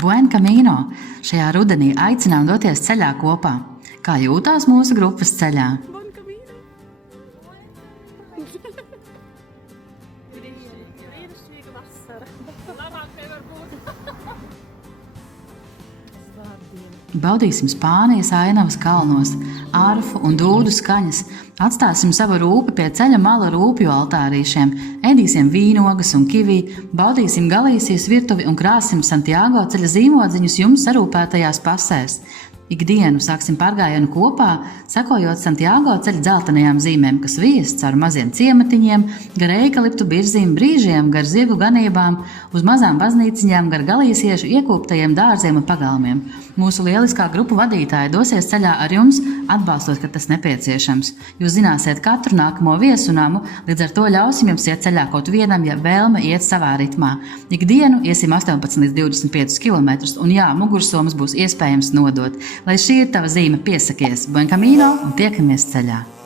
Buen Camino! Šajā rudenī aicinām doties ceļā kopā. Kā jūtās mūsu grupas ceļā? Baudīsim Spānijas ainavas kalnos, arfu un dūdu skaņas, atstāsim savu rūpi pie ceļa mala rūpju altārīšiem, ēdīsim vīnogas un kivī, baudīsim Galīsijas virtuvi un krāsim Santiago ceļa zīmodziņus jums sarūpētajās pasēs. Ikdienu sāksim pārgājienu kopā, sekojot Santiago ceļa dzeltenajām zīmēm, kas vies caur maziem ciematiņiem, gar eikaliptu birzīm, brīžiem, gar zirgu ganībām, uz mazām baznīciņām, gar galīsiešu iekūptajiem dārziem un pagalmiem. Mūsu lieliskā grupu vadītāja dosies ceļā ar jums, atbalstot, ka tas nepieciešams. Jūs zināsiet katru nākamo viesu namu, līdz ar to ļausim jums iet ceļā kaut vienam, ja vēlme iet savā ritmā. Ikdienu iesim 18 līdz 25 km, un jā, mugursomas būs iespējams nodot. Lai šī ir tava zīme, piesakies Buen Camino un tiekamies ceļā!